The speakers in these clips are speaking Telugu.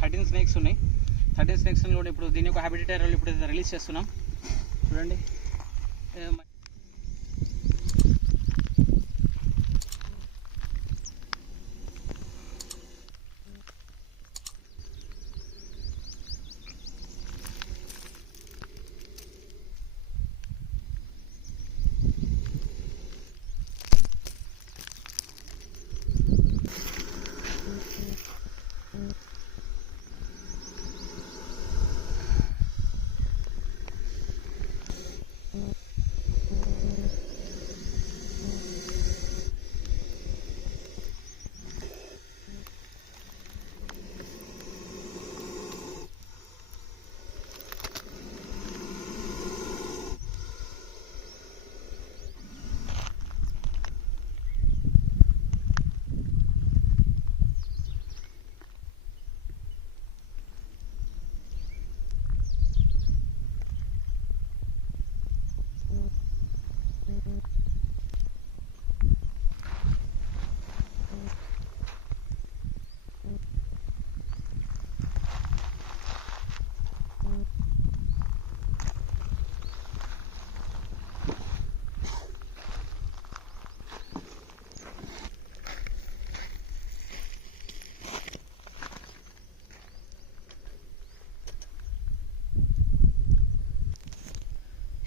13 స్నేక్స్ ఉన్నాయి. 13 స్నేక్స్ కూడా ఇప్పుడు దీని యొక్క హ్యాబిటేట్ ఏరియాలో ఇప్పుడు రిలీజ్ చేస్తున్నాం. చూడండి.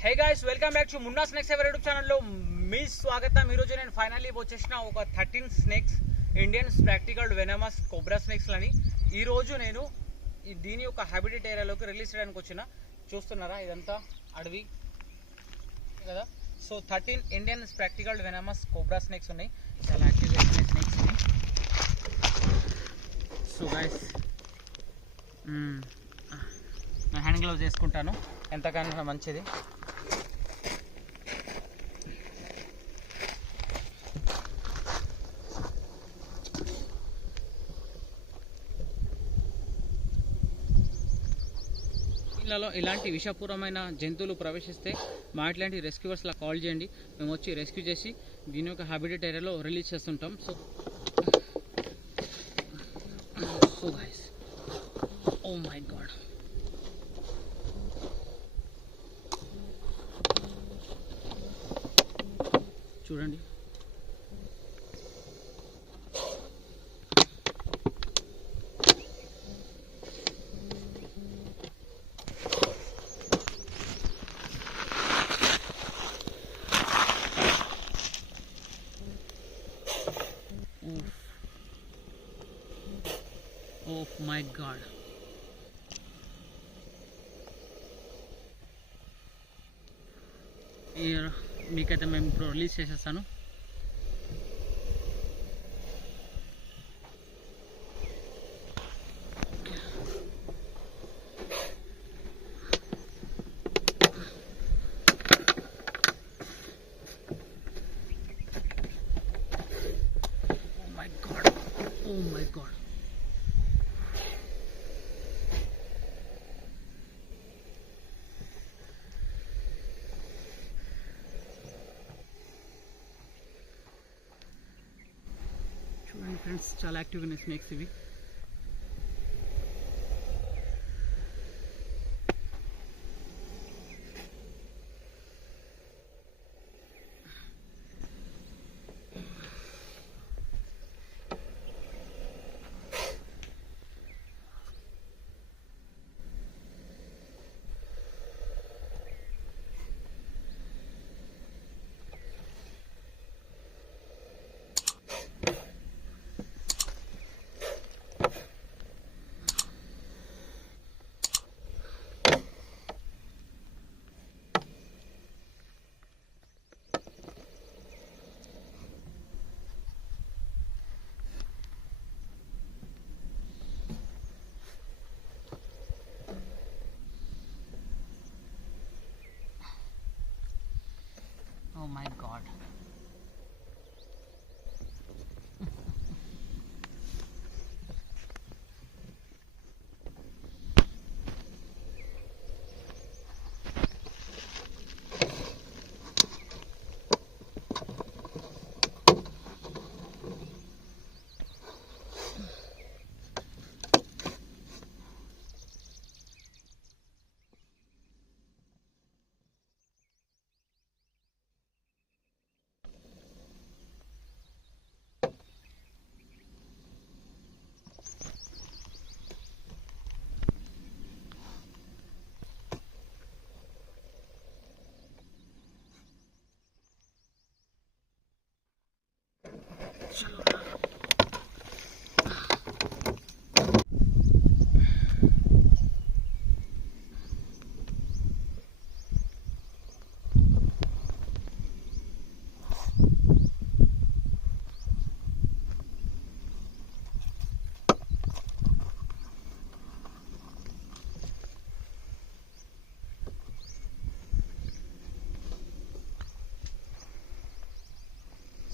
Hey guys, welcome back to Munna snakes ever YouTube ఛానల్లో మీ స్వాగతం. ఈరోజు నేను ఫైనల్లీ వచ్చేసిన ఒక 13 snakes, Indian practical venomous cobra snakes అని. ఈరోజు నేను దీని యొక్క హ్యాబిటేట్ ఏరియాలోకి రిలీజ్ చేయడానికి వచ్చిన. చూస్తున్నారా, ఇదంతా అడవి కదా. So 13 Indian practical venomous cobra snakes ఉన్నాయి. చాలా యాక్టివ్గా ఉన్నాయి స్నేక్స్. సో గాయ్స్, నా హ్యాండ్ గ్లౌజ్ వేసుకుంటాను, ఎంతకన్నా మంచిది. ఇళ్లలో ఇలాంటి విషపూరమైన జంతువులు ప్రవేశిస్తే మా ఇట్లాంటి రెస్క్యూవర్స్లా కాల్ చేయండి. మేము వచ్చి రెస్క్యూ చేసి దీని యొక్క హ్యాబిటేట్ ఏరియాలో రిలీజ్ చేస్తుంటాం. So guys, oh my god, చూడండి. Oh my God. మీకైతే మేము ఇప్పుడు రిలీజ్ చేసేస్తాను. Oh my God. చూడండి ఫ్రెండ్స్, చాలా యాక్టివ్గా ఉన్నాయి స్నేక్స్ ఇవి. Oh my God.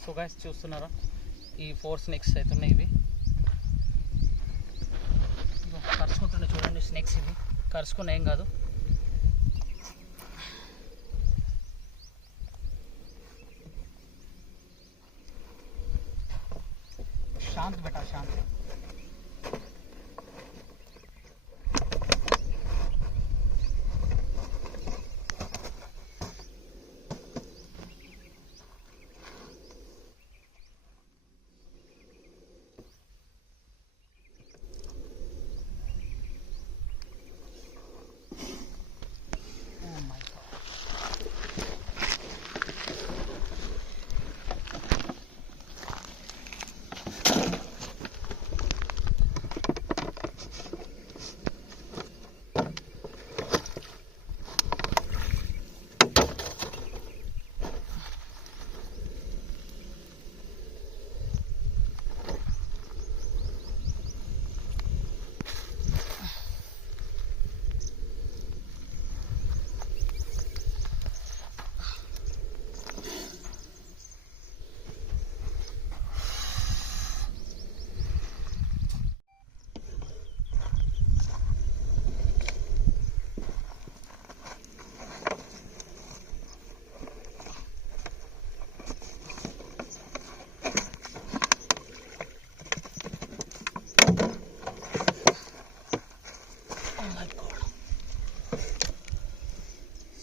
So guys చూస్తున్నారా, ఈ 4 స్నేక్స్ అయితే ఉన్నాయి. ఇవి కరుచుకుంటున్నాయి చూడండి. స్నేక్స్ ఇవి కరుచుకున్న ఏం కాదు. Shanth beta Shanth.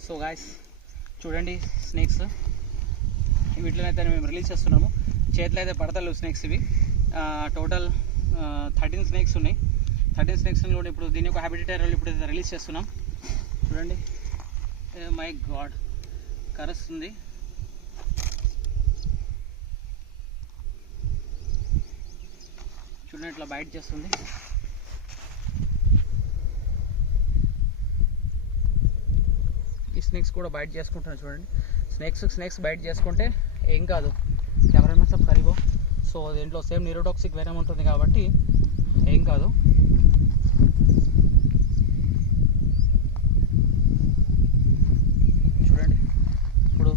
So guys చూడండి, స్నేక్స్ వీటిలో అయితే మేము రిలీజ్ చేస్తున్నాము. చేతిలో అయితే పడతలేవు స్నేక్స్. ఇవి టోటల్ 13 స్నేక్స్ ఉన్నాయి. 13 స్నేక్స్ కూడా ఇప్పుడు దీని యొక్క హ్యాబిటేట్ ఇప్పుడు రిలీజ్ చేస్తున్నాం. చూడండి, మై గాడ్ కరుస్తుంది. చూడండి ఇట్లా బైట్ చేస్తుంది. ఈ స్నేక్స్ కూడా బైట్ చేసుకుంటున్నాయి చూడండి. స్నేక్స్ బైట్ చేసుకుంటే ఏం కాదు. కెమెరామెన్ సబ్ ఖరీబో. సో దీంట్లో సేమ్ న్యూరోటాక్సిక్ వేరే ఉంటుంది కాబట్టి ఏం కాదు. చూడండి ఇప్పుడు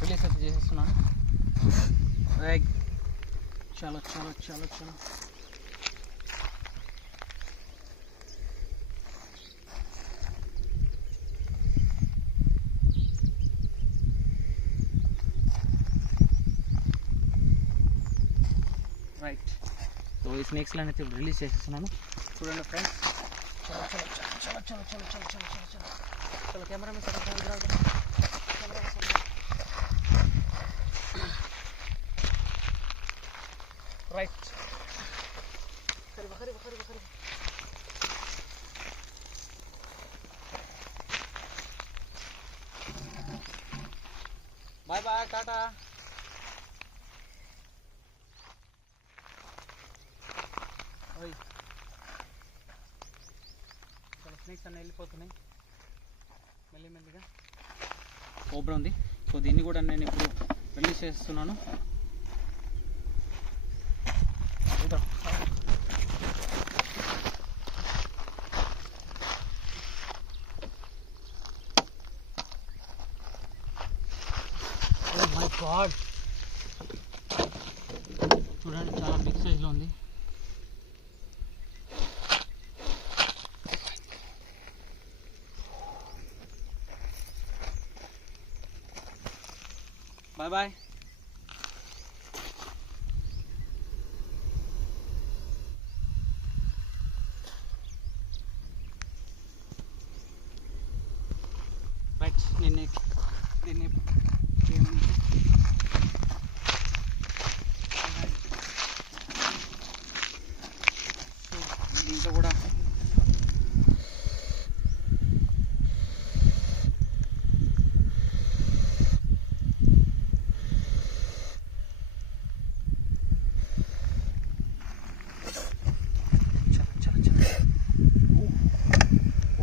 రిలీజ్ అయితే చేసేస్తున్నాను. చలో చలో చలో చలో. రైట్, సో ఈ స్నేక్స్లో అయితే రిలీజ్ చేసేస్తున్నాను. చూడండి ఫ్రెండ్స్. చలో చలో చలో చలో చలో చలో చలో చలో చలో చలో కెమెరా में सब రైట్. Bye bye, Tata. చాలా స్నేక్స్ అన్నీ వెళ్ళిపోతున్నాయి మెల్లిమెల్లిగా. కోబ్రా ఉంది. సో దీన్ని కూడా నేను ఇప్పుడు రిలీజ్ చేస్తున్నాను. ఓ మై గాడ్, చూడండి చాలా బిగ్ సైజ్లో ఉంది. Bye bye. రైట్, దీన్ని దీంట్లో కూడా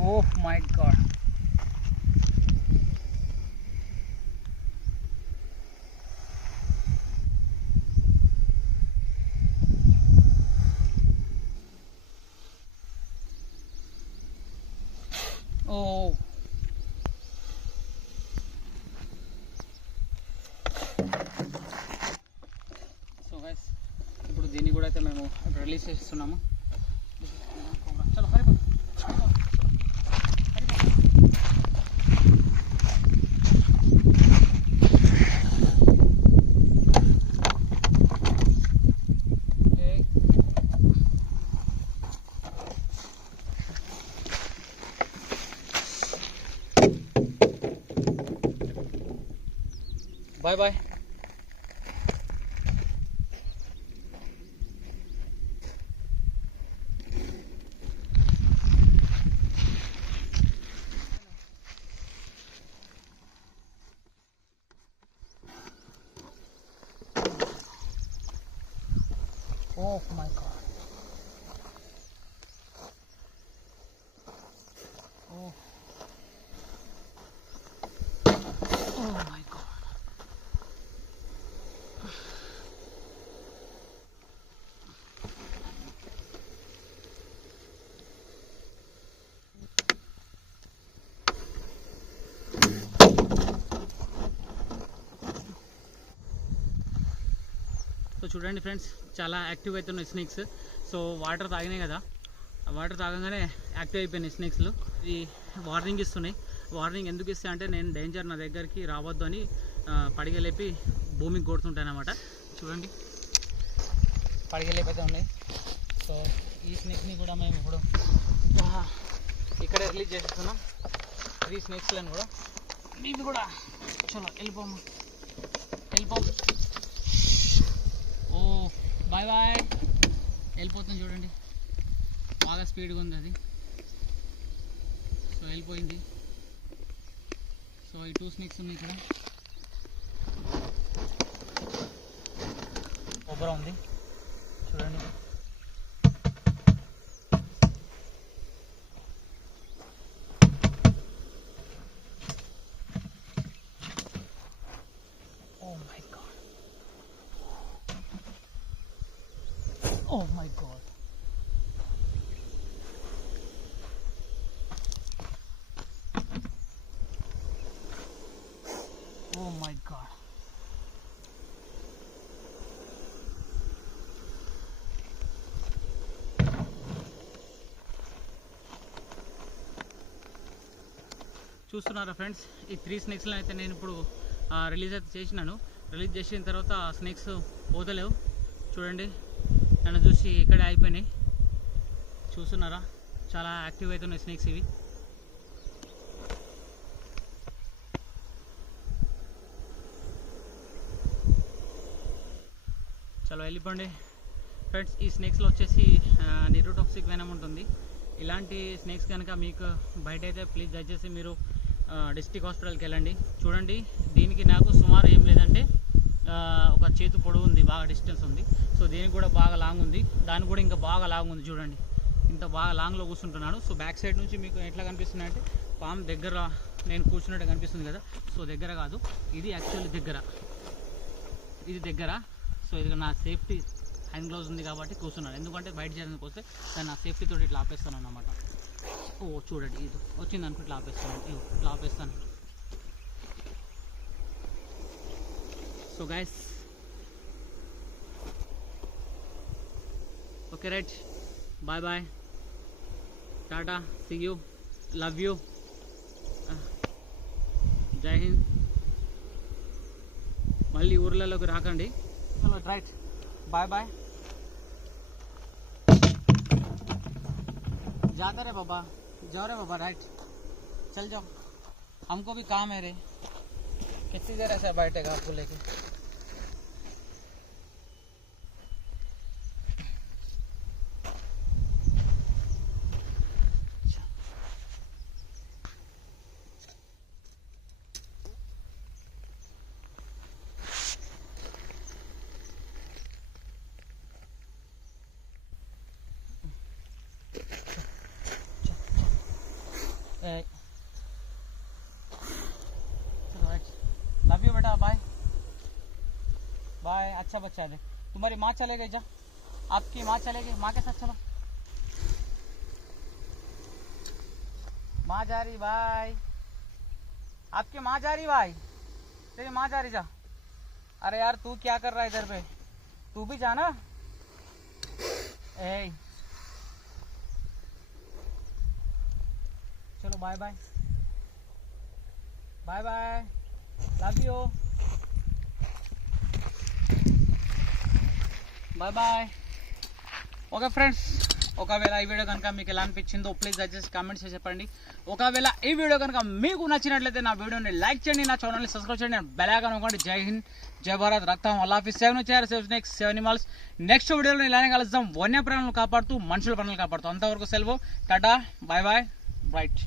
oh my god. Oh, release చేస్తున్నాము. చలో Hari bye bye. Oh my god. Oh. Oh my god. So చూడండి ఫ్రెండ్స్, చాలా యాక్టివ్ అవుతున్నాయి స్నేక్స్. సో వాటర్ తాగినాయి కదా, వాటర్ తాగగానే యాక్టివ్ అయిపోయినాయి స్నేక్స్లు. ఇది వార్నింగ్ ఇస్తున్నాయి. వార్నింగ్ ఎందుకు ఇస్తాయి అంటే, నేను డేంజర్, నా దగ్గరికి రావద్దు అని పడిగలేపి భూమికి కొడుతుంటాను అన్నమాట. చూడండి పడిగలేపి అయితే ఉన్నాయి. సో ఈ స్నేక్ని కూడా మేము ఇప్పుడు ఇక్కడే రిలీజ్ చేస్తున్నాం. 3 స్నేక్స్లను కూడా ఇవి కూడా చలో వెళ్ళిపోము. ఓ బాయ్ బాయ్. వెళ్ళిపోతుంది చూడండి, బాగా స్పీడ్గా ఉంది అది. సో వెళ్ళిపోయింది. సో ఈ 2 స్నేక్స్ ఉన్నాయి ఇక్కడ. కొబ్బరి ఉంది చూడండి. Oh my god. Oh my god. Oh my god. చూస్తున్నారా ఫ్రెండ్స్, ఈ 3 స్నేక్స్లో అయితే నేను ఇప్పుడు రిలీజ్ అయితే చేసినాను. రిలీజ్ చేసిన తర్వాత స్నేక్స్ పోతలేవు చూడండి. నన్ను చూసి ఇక్కడే అయిపోయినాయి. చూస్తున్నారా, చాలా యాక్టివ్ అవుతున్నాయి స్నేక్స్ ఇవి. చలో వెళ్ళిపోండి ఫ్రెండ్స్. ఈ స్నేక్స్లో వచ్చేసి నిరోటాక్సిక్ వెనమ్ ఉంటుంది. ఇలాంటి స్నేక్స్ కనుక మీకు బయట అయితే ప్లీజ్ దయచేసి మీరు డిస్ట్రిక్ట్ హాస్పిటల్కి వెళ్ళండి. చూడండి, దీనికి నాకు సుమారు ఏం లేదంటే ఒక చేతు పొడవు ఉంది, బాగా డిస్టెన్స్ ఉంది. సో దీనికి కూడా బాగా లాంగ్ ఉంది, దానికి కూడా ఇంకా బాగా లాంగ్ ఉంది. చూడండి, ఇంత బాగా లాంగ్లో కూర్చుంటున్నాడు. సో బ్యాక్ సైడ్ నుంచి మీకు ఎట్లా కనిపిస్తుంది అంటే, పామ్ దగ్గర నేను కూర్చున్నట్టు కనిపిస్తుంది కదా. సో దగ్గర కాదు, ఇది యాక్చువల్లీ దగ్గర, ఇది దగ్గర. సో ఇది నా సేఫ్టీ హ్యాండ్ గ్లౌజ్ ఉంది కాబట్టి కూర్చున్నాను. ఎందుకంటే బయట చేయడానికి వస్తే దాన్ని నా సేఫ్టీ తోటి ఇట్లా ఆపేస్తాను అన్నమాట. ఓ చూడండి, ఇది వచ్చింది అనుకో ఇట్లా ఆపేస్తాను, ఇట్లా ఆపేస్తాను. So guys, okay right, bye bye, tata, see you, love you, Jai Hind. మళ్ళీ ఊర్లలోకి రాకండి. చలో రైట్, बाय बाय. जाते रे बाबा, जाओ रे बाबा, राइट, चल जाओ, हमको भी काम है रे. कितनी देर ऐसा बैठेगा आपको लेके. लव यू बेटा, बाय बाय. अच्छा बच्चा है. तुम्हारी माँ चले गई, जा, आपकी माँ चले गई, माँ के साथ चलो. माँ जा रही भाई, आपकी माँ जा रही भाई, तेरी माँ जा रही, जा. अरे यार तू क्या कर रहा है इधर पे, तू भी जाना. ए चलो bye bye bye bye love you bye bye. Okay friends, ఒకవేళ ఈ వీడియో కనుక మీకు ఎలా అనిపించిందో ప్లీజ్ దయచేసి కామెంట్స్ చేసి చెప్పండి. ఒకవేళ ఈ వీడియో కనుక మీకు నచ్చినట్లయితే నా వీడియోని లైక్ చేయండి, నా ఛానల్ని సబ్స్క్రైబ్ చేయండి, బెల్ ఐకాన్ నొక్కండి. జై హింద్, జై భారత్, రక్తం అల్లాఫీస్. 7 చేయాలి, 7 స్నేక్స్, 7 ఎనిమల్స్. నెక్స్ట్ వీడియోలో ఇలానే కలుద్దాం, వన్య ప్రాణులను కాపాడుతూ మనుషుల ప్రాణాలను కాపాడుతూ. అంతవరకు సెలవు, టాటా, బాయ్ బాయ్, రైట్.